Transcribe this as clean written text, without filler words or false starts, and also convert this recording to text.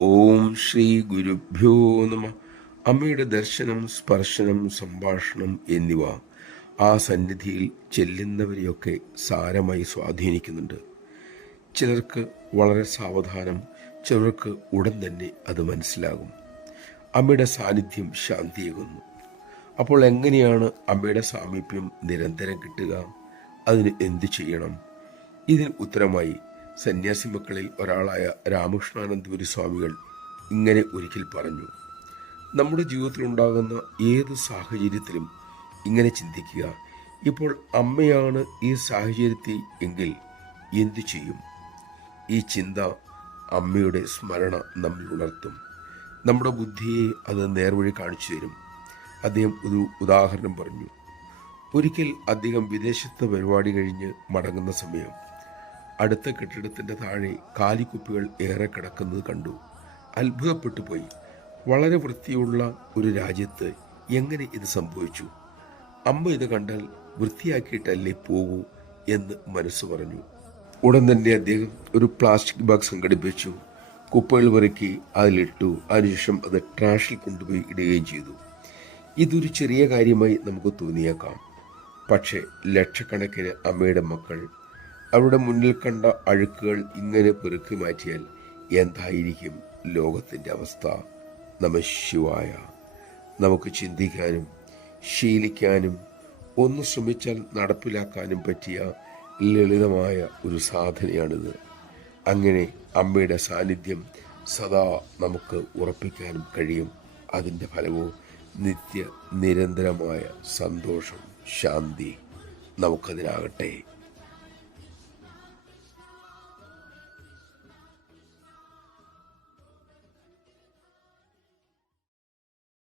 ഓം ശ്രീ ഗുരുഭ്യോ നമ. അമ്മയുടെ ദർശനം, സ്പർശനം, സംഭാഷണം എന്നിവ ആ സന്നിധിയിൽ ചെല്ലുന്നവരെയൊക്കെ സാരമായി സ്വാധീനിക്കുന്നുണ്ട്. ചിലർക്ക് വളരെ സാവധാനം, ചിലർക്ക് ഉടൻ തന്നെ അത് മനസ്സിലാകും. അമ്മയുടെ സാന്നിധ്യം ശാന്തിയേകുന്നു. അപ്പോൾ എങ്ങനെയാണ് അമ്മയുടെ സാമീപ്യം നിരന്തരം കിട്ടുക? അതിന് എന്തു ചെയ്യണം? ഇതിന് ഉത്തരമായി സന്യാസി മക്കളിൽ ഒരാളായ രാമകൃഷ്ണാനന്ദപുരി സ്വാമികൾ ഇങ്ങനെ ഒരിക്കൽ പറഞ്ഞു: നമ്മുടെ ജീവിതത്തിലുണ്ടാകുന്ന ഏത് സാഹചര്യത്തിലും ഇങ്ങനെ ചിന്തിക്കുക, ഇപ്പോൾ അമ്മയാണ് ഈ സാഹചര്യത്തിൽ എങ്കിൽ എന്തു ചെയ്യും? ഈ ചിന്ത അമ്മയുടെ സ്മരണ നമ്മിൽ ഉണർത്തും. നമ്മുടെ ബുദ്ധിയെ അത് നേർവഴി കാണിച്ചു തരും. അദ്ദേഹം ഒരു ഉദാഹരണം പറഞ്ഞു. ഒരിക്കൽ അദ്ദേഹം വിദേശത്ത് പരിപാടി കഴിഞ്ഞ് മടങ്ങുന്ന സമയം അടുത്ത കെട്ടിടത്തിൻ്റെ താഴെ കാലിക്കുപ്പികൾ ഏറെ കിടക്കുന്നത് കണ്ടു. അത്ഭുതപ്പെട്ടു പോയി. വളരെ വൃത്തിയുള്ള ഒരു രാജ്യത്ത് എങ്ങനെ ഇത് സംഭവിച്ചു? അമ്മ ഇത് കണ്ടാൽ വൃത്തിയാക്കിയിട്ടല്ലേ പോകൂ എന്ന് മനസ്സ് പറഞ്ഞു. ഉടൻ തന്നെ അദ്ദേഹം ഒരു പ്ലാസ്റ്റിക് ബാഗ് സംഘടിപ്പിച്ചു, കുപ്പകൾ പെറുക്കി അതിലിട്ടു. അതിനുശേഷം അത് ട്രാഷിൽ കൊണ്ടുപോയി ഇടുകയും ചെയ്തു. ഇതൊരു ചെറിയ കാര്യമായി നമുക്ക് തോന്നിയേക്കാം. പക്ഷേ ലക്ഷക്കണക്കിന് അമ്മയുടെ മക്കൾ അവരുടെ മുന്നിൽ കണ്ട അഴുക്കുകൾ ഇങ്ങനെ പെറുക്കി മാറ്റിയാൽ എന്തായിരിക്കും ലോകത്തിൻ്റെ അവസ്ഥ? നമഃ ശിവായ. നമുക്ക് ചിന്തിക്കാനും ശീലിക്കാനും ഒന്ന് ശ്രമിച്ചാൽ നടപ്പിലാക്കാനും പറ്റിയ ലളിതമായ ഒരു സാധനയാണിത്. അങ്ങനെ അമ്മയുടെ സാന്നിധ്യം സദാ നമുക്ക് ഉറപ്പിക്കാനും കഴിയും. അതിൻ്റെ ഫലവും നിരന്തരമായ സന്തോഷം, ശാന്തി നമുക്കതിനാകട്ടെ.